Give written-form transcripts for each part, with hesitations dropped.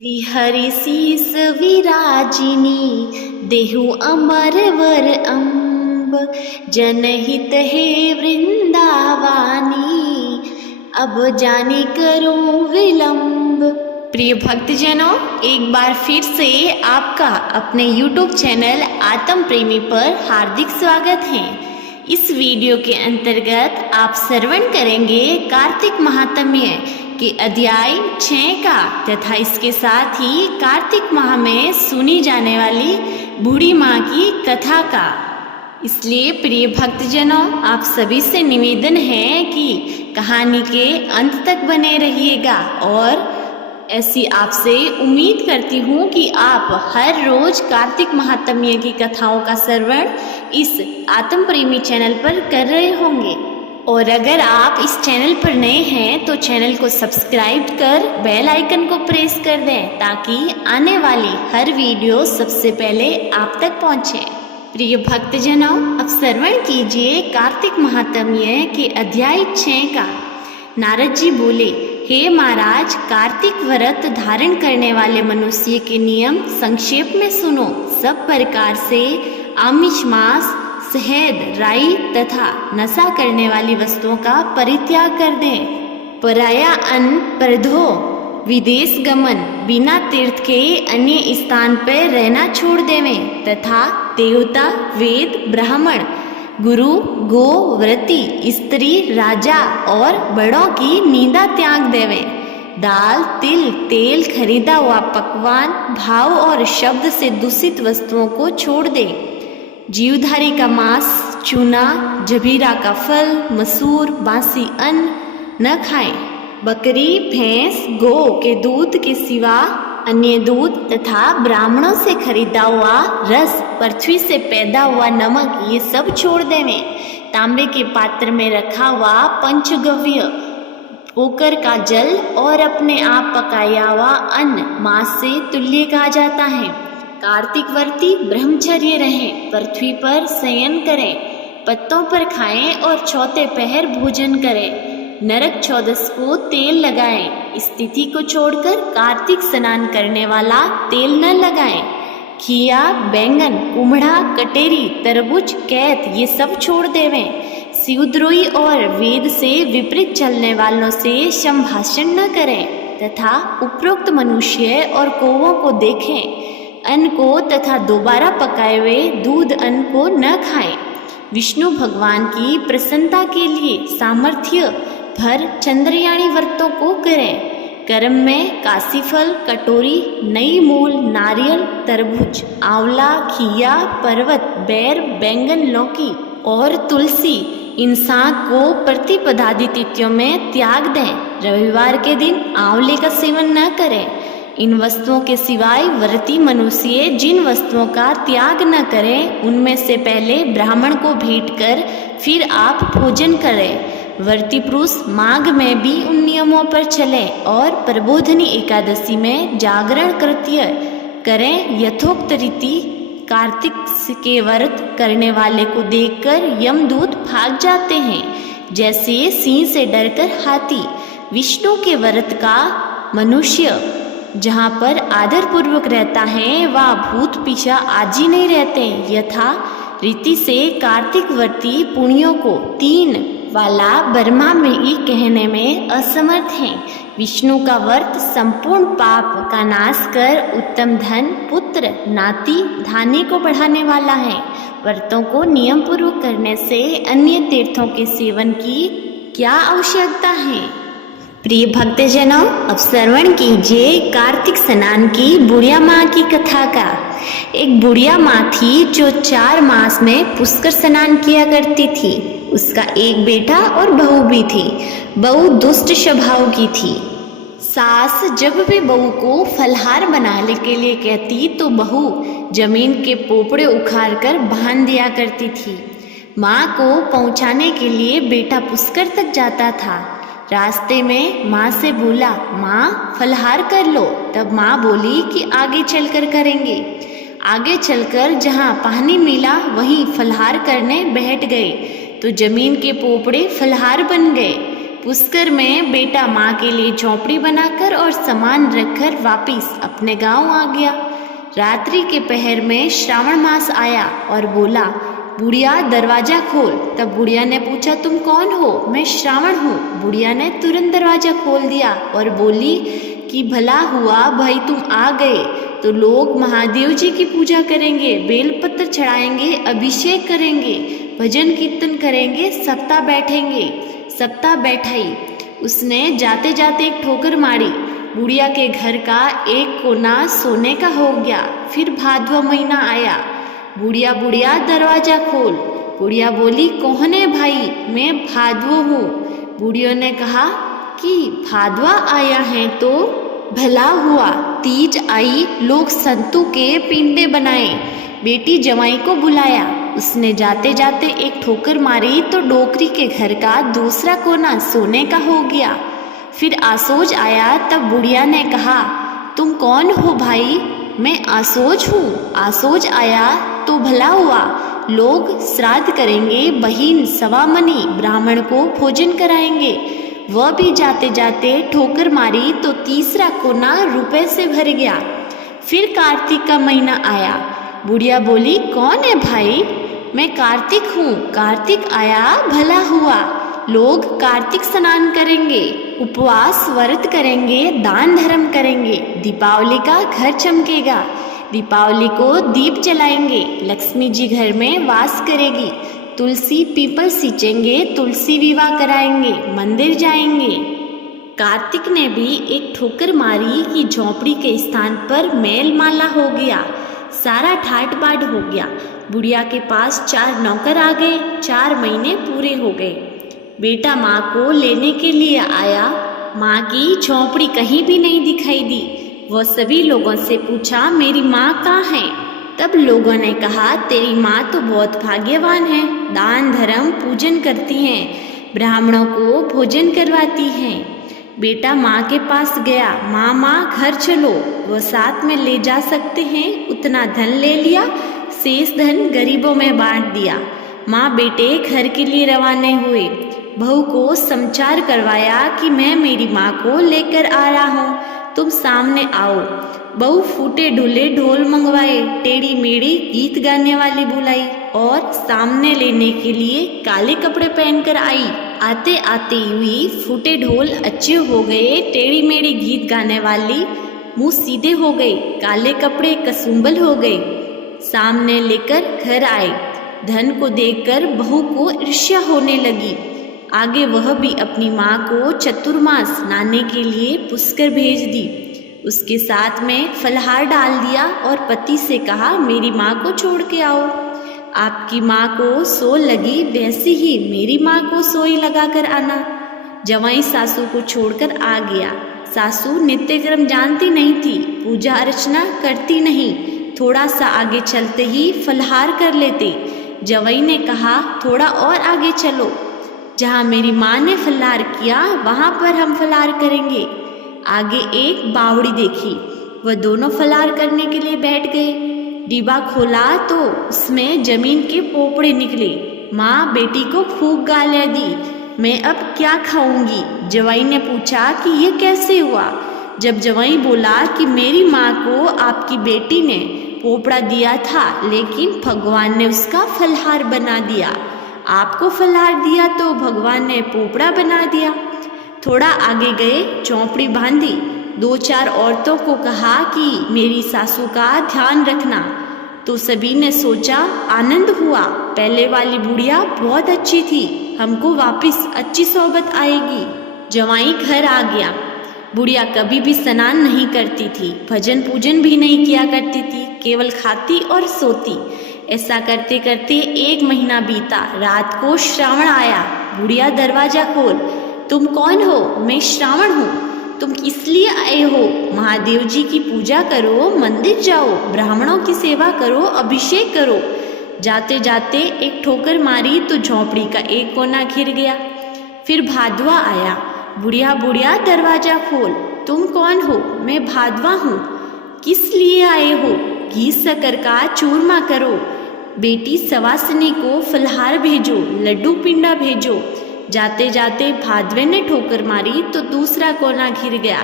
श्रीहरि शीस विराजिनी देहु अमर वर अम्ब, जनहित हे वृंदावानी अब जाने करूं विलंब। प्रिय भक्तजनों, एक बार फिर से आपका अपने YouTube चैनल आत्म प्रेमी पर हार्दिक स्वागत है। इस वीडियो के अंतर्गत आप श्रवण करेंगे कार्तिक महात्म्य के अध्याय 6 का तथा इसके साथ ही कार्तिक माह में सुनी जाने वाली बूढ़ी माँ की कथा का। इसलिए प्रिय भक्तजनों, आप सभी से निवेदन है कि कहानी के अंत तक बने रहिएगा और ऐसी आपसे उम्मीद करती हूँ कि आप हर रोज कार्तिक महात्म्य की कथाओं का श्रवण इस आत्म प्रेमी चैनल पर कर रहे होंगे। और अगर आप इस चैनल पर नए हैं तो चैनल को सब्सक्राइब कर बेल आइकन को प्रेस कर दें ताकि आने वाली हर वीडियो सबसे पहले आप तक पहुंचे। प्रिय भक्तजनों, अब श्रवण कीजिए कार्तिक महात्म्य के अध्याय 6 का। नारद जी बोले, हे महाराज, कार्तिक व्रत धारण करने वाले मनुष्य के नियम संक्षेप में सुनो। सब प्रकार से आमिष, मांस, शहद, राई तथा नशा करने वाली वस्तुओं का परित्याग कर दें। पराया अन्न परधो, विदेश गमन, बिना तीर्थ के अन्य स्थान पर रहना छोड़ देवें तथा देवता, वेद, ब्राह्मण, गुरु, गो, व्रती, स्त्री, राजा और बड़ों की निंदा त्याग देवें। दाल, तिल, तेल, खरीदा हुआ पकवान, भाव और शब्द से दूषित वस्तुओं को छोड़ दे। जीवधारी का मांस, चूना, जबीरा का फल, मसूर, बासी अन्न न खाएं। बकरी, भैंस, गौ के दूध के सिवा अन्य दूध तथा ब्राह्मणों से खरीदा हुआ रस, पृथ्वी से पैदा हुआ नमक, ये सब छोड़ देवें। तांबे के पात्र में रखा हुआ पंचगव्य, पोकर का जल और अपने आप पकाया हुआ अन्न मांस से तुल्य कहा जाता है। कार्तिक व्रती ब्रह्मचर्य रहें, पृथ्वी पर शयन करें, पत्तों पर खाएं और चौथे पहर भोजन करें। नरक चौदस को तेल लगाएं। स्थिति को छोड़कर कार्तिक स्नान करने वाला तेल न लगाएं। खिया, बैंगन, कुम्हड़ा, कटेरी, तरबूज, कैत ये सब छोड़ देवें। शिवद्रोही और वेद से विपरीत चलने वालों से संभाषण न करें तथा उपरोक्त मनुष्य और कौवों को देखें। अन्न को तथा दोबारा पकाए हुए दूध अन्न को न खाएं। विष्णु भगवान की प्रसन्नता के लिए सामर्थ्य भर चंद्रयानी व्रतों को करें। कर्म में काशीफल, कटोरी, नई मूल, नारियल, तरबूज, आंवला, खिया, पर्वत, बेर, बैंगन, लौकी और तुलसी इन शाक को प्रतिपदादि तिथियों में त्याग दें। रविवार के दिन आंवले का सेवन न करें। इन वस्तुओं के सिवाय व्रती मनुष्य जिन वस्तुओं का त्याग न करें उनमें से पहले ब्राह्मण को भेंट कर फिर आप भोजन करें। व्रती पुरुष माघ में भी उन नियमों पर चलें और प्रबोधनी एकादशी में जागरण कृत्य करें। यथोक्त रीति कार्तिक के व्रत करने वाले को देखकर यमदूत भाग जाते हैं, जैसे सिंह से डरकर हाथी। विष्णु के व्रत का मनुष्य जहाँ पर आदर पूर्वक रहता है वह भूत पिशा आजी नहीं रहते। यथा रीति से कार्तिक व्रती पुण्यों को 3 वाला बर्मा में ही कहने में असमर्थ हैं। विष्णु का व्रत संपूर्ण पाप का नाश कर उत्तम धन, पुत्र, नाती, धान्य को बढ़ाने वाला है। व्रतों को नियम पूर्वक करने से अन्य तीर्थों के सेवन की क्या आवश्यकता है। प्रिय भक्तजनों, अब श्रवण कीजिए कार्तिक स्नान की बुढ़िया माँ की कथा का। एक बुढ़िया माँ थी जो 4 मास में पुष्कर स्नान किया करती थी। उसका एक बेटा और बहू भी थी। बहू दुष्ट स्वभाव की थी। सास जब भी बहू को फलहार बनाने के लिए कहती तो बहू जमीन के पोपड़े उखाड़ कर बांध दिया करती थी। माँ को पहुँचाने के लिए बेटा पुष्कर तक जाता था। रास्ते में माँ से बोला, माँ फलहार कर लो। तब माँ बोली कि आगे चलकर करेंगे। आगे चलकर जहाँ पानी मिला वहीं फलहार करने बैठ गए तो जमीन के पोपड़े फलहार बन गए। पुष्कर में बेटा माँ के लिए झोंपड़ी बनाकर और सामान रखकर वापिस अपने गांव आ गया। रात्रि के पहर में श्रावण मास आया और बोला, बुढ़िया दरवाजा खोल। तब बुढ़िया ने पूछा, तुम कौन हो? मैं श्रावण हूँ। बुढ़िया ने तुरंत दरवाजा खोल दिया और बोली कि भला हुआ भाई तुम आ गए, तो लोग महादेव जी की पूजा करेंगे, बेलपत्र चढ़ाएंगे, अभिषेक करेंगे, भजन कीर्तन करेंगे, सप्ताह बैठेंगे। सप्ताह बैठाई। उसने जाते जाते एक ठोकर मारी। बुढ़िया के घर का एक कोना सोने का हो गया। फिर भादवा महीना आया। बुढ़िया बुढ़िया दरवाजा खोल। बुढ़िया बोली, कौन है भाई? मैं भादवो हूँ। बुढ़ियों ने कहा कि भादवा आया है तो भला हुआ, तीज आई, लोग संतों के पिंडे बनाए, बेटी जवाई को बुलाया। उसने जाते जाते एक ठोकर मारी तो डोकरी के घर का दूसरा कोना सोने का हो गया। फिर आसोज आया। तब बुढ़िया ने कहा, तुम कौन हो भाई? मैं आसोज हूँ। आसोज आया तो भला हुआ, लोग श्राद्ध करेंगे, बहिन सवामनी ब्राह्मण को भोजन कराएंगे। वह भी जाते जाते ठोकर मारी तो तीसरा कोना रुपए से भर गया। फिर कार्तिक का महीना आया। बुढ़िया बोली, कौन है भाई? मैं कार्तिक हूँ। कार्तिक आया, भला हुआ, लोग कार्तिक स्नान करेंगे, उपवास व्रत करेंगे, दान धर्म करेंगे। दीपावली का घर चमकेगा। दीपावली को दीप जलाएंगे। लक्ष्मी जी घर में वास करेगी। तुलसी पीपल सींचेंगे, तुलसी विवाह कराएंगे, मंदिर जाएंगे। कार्तिक ने भी एक ठोकर मारी कि झोंपड़ी के स्थान पर मेल माला हो गया। सारा ठाट बाट हो गया। बुढ़िया के पास 4 नौकर आ गए। 4 महीने पूरे हो गए। बेटा माँ को लेने के लिए आया। माँ की झोंपड़ी कहीं भी नहीं दिखाई दी। वह सभी लोगों से पूछा, मेरी माँ कहाँ है? तब लोगों ने कहा, तेरी माँ तो बहुत भाग्यवान है, दान धर्म पूजन करती हैं, ब्राह्मणों को भोजन करवाती हैं। बेटा माँ के पास गया। माँ घर चलो। वह साथ में ले जा सकते हैं उतना धन ले लिया। शेष धन गरीबों में बांट दिया। माँ बेटे घर के लिए रवाने हुए। बहू को समाचार करवाया कि मैं मेरी माँ को लेकर आ रहा हूँ, तुम सामने आओ। बहू फूटे ढूले ढोल मंगवाए, टेढ़ी मेढ़ी गीत गाने वाली बुलाई और सामने लेने के लिए काले कपड़े पहनकर आई। आते आते हुई फूटे ढोल अच्छे हो गए, टेढ़ी मेढ़ी गीत गाने वाली मुंह सीधे हो गए, काले कपड़े कसुंबल हो गए। सामने लेकर घर आए। धन को देखकर बहू को ईर्ष्या होने लगी। आगे वह भी अपनी माँ को चतुर्मास नहाने के लिए पुष्कर भेज दी। उसके साथ में फलहार डाल दिया और पति से कहा, मेरी माँ को छोड़ के आओ। आपकी माँ को सो लगी, वैसी ही मेरी माँ को सोई लगा कर आना। जवाई सासू को छोड़कर आ गया। सासू नित्य क्रम जानती नहीं थी, पूजा अर्चना करती नहीं। थोड़ा सा आगे चलते ही फलहार कर लेते। जवाई ने कहा, थोड़ा और आगे चलो, जहाँ मेरी माँ ने फलहार किया वहाँ पर हम फलहार करेंगे। आगे एक बावड़ी देखी। वह दोनों फलहार करने के लिए बैठ गए। डिब्बा खोला तो उसमें जमीन के पोपड़े निकले। माँ बेटी को खूब गालियाँ दी। मैं अब क्या खाऊंगी? जवाई ने पूछा कि ये कैसे हुआ? जब जवाई बोला कि मेरी माँ को आपकी बेटी ने पोपड़ा दिया था, लेकिन भगवान ने उसका फलहार बना दिया। आपको फलहार दिया तो भगवान ने पोपड़ा बना दिया। थोड़ा आगे गए, झोंपड़ी बांधी। 2-4 औरतों को कहा कि मेरी सासू का ध्यान रखना। तो सभी ने सोचा, आनंद हुआ, पहले वाली बुढ़िया बहुत अच्छी थी, हमको वापस अच्छी सोबत आएगी। जवाई घर आ गया। बुढ़िया कभी भी स्नान नहीं करती थी, भजन पूजन भी नहीं किया करती थी, केवल खाती और सोती। ऐसा करते करते 1 महीना बीता। रात को श्रावण आया। बुढ़िया दरवाजा खोल। तुम कौन हो? मैं श्रावण हूँ। तुम किस लिए आए हो? महादेव जी की पूजा करो, मंदिर जाओ, ब्राह्मणों की सेवा करो, अभिषेक करो। जाते जाते एक ठोकर मारी तो झोंपड़ी का एक कोना घिर गया। फिर भादवा आया। बुढ़िया बुढ़िया दरवाजा खोल। तुम कौन हो? मैं भादवा हूँ। किस लिए आए हो? घी शक्कर का चूरमा करो, बेटी सवासनी को फलहार भेजो, लड्डू पिंडा भेजो। जाते जाते भादवे ने ठोकर मारी तो दूसरा कोना घिर गया।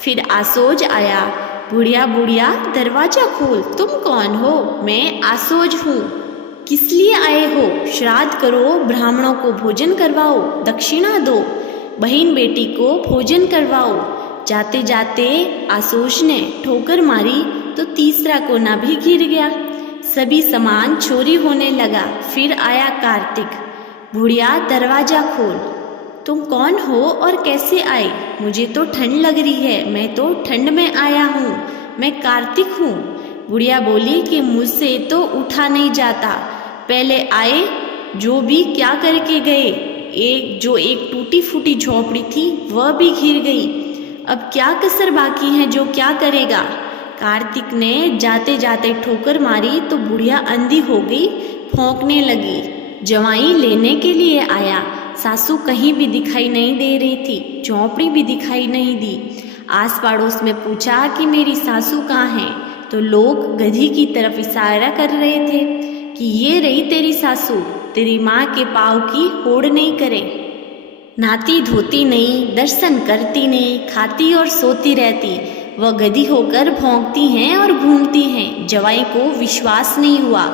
फिर आसोज आया, बुढ़िया बुढ़िया दरवाजा खोल, तुम कौन हो? मैं आसोज हूँ। किस लिए आए हो? श्राद्ध करो, ब्राह्मणों को भोजन करवाओ, दक्षिणा दो, बहन बेटी को भोजन करवाओ। जाते जाते आसोज ने ठोकर मारी तो तीसरा कोना भी घिर गया। सभी सामान चोरी होने लगा। फिर आया कार्तिक, बुढ़िया दरवाजा खोल, तुम कौन हो और कैसे आए? मुझे तो ठंड लग रही है, मैं तो ठंड में आया हूँ, मैं कार्तिक हूँ। बुढ़िया बोली कि मुझसे तो उठा नहीं जाता। पहले आए जो भी क्या करके गए, एक टूटी फूटी झोपड़ी थी वह भी घिर गई। अब क्या कसर बाकी है जो क्या करेगा? कार्तिक ने जाते जाते ठोकर मारी तो बुढ़िया अंधी हो गई, भौंकने लगी। जवाई लेने के लिए आया, सासू कहीं भी दिखाई नहीं दे रही थी, झोंपड़ी भी दिखाई नहीं दी। आस पड़ोस में पूछा कि मेरी सासू कहाँ है, तो लोग गधी की तरफ इशारा कर रहे थे कि ये रही तेरी सासू, तेरी माँ के पाँव की होड़ नहीं करे, नाती धोती नहीं, दर्शन करती नहीं, खाती और सोती रहती, वह गधी होकर भौंकती हैं और घूमती हैं। जवाई को विश्वास नहीं हुआ,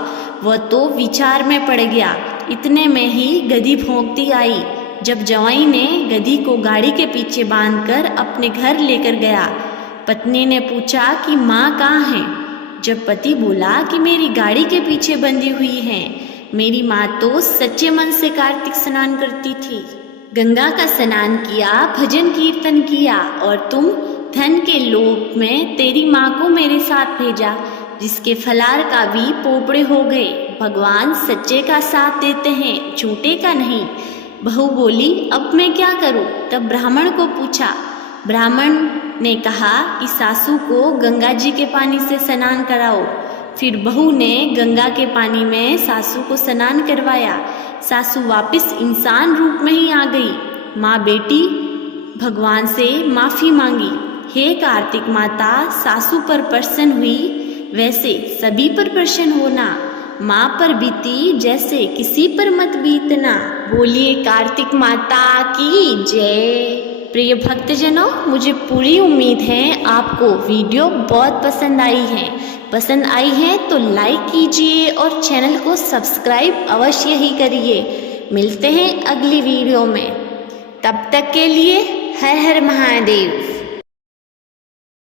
वह तो विचार में पड़ गया। इतने में ही गधी भौंकती आई। जब जवाई ने गधी को गाड़ी के पीछे बांधकर अपने घर लेकर गया, पत्नी ने पूछा कि माँ कहाँ है? जब पति बोला कि मेरी गाड़ी के पीछे बंधी हुई है, मेरी माँ तो सच्चे मन से कार्तिक स्नान करती थी, गंगा का स्नान किया, भजन कीर्तन किया, और तुम धन के लोभ में तेरी माँ को मेरे साथ भेजा, जिसके फलार का भी पोपड़े हो गए। भगवान सच्चे का साथ देते हैं, झूठे का नहीं। बहू बोली, अब मैं क्या करूं? तब ब्राह्मण को पूछा। ब्राह्मण ने कहा कि सासू को गंगा जी के पानी से स्नान कराओ। फिर बहू ने गंगा के पानी में सासू को स्नान करवाया। सासू वापस इंसान रूप में ही आ गई। माँ बेटी भगवान से माफ़ी मांगी, हे कार्तिक माता, सासू पर प्रसन्न हुई वैसे सभी पर प्रसन्न होना, माँ पर बीती जैसे किसी पर मत बीतना। बोलिए कार्तिक माता की जय। प्रिय भक्तजनों, मुझे पूरी उम्मीद है आपको वीडियो बहुत पसंद आई है तो लाइक कीजिए और चैनल को सब्सक्राइब अवश्य ही करिए। मिलते हैं अगली वीडियो में, तब तक के लिए हर हर महादेव।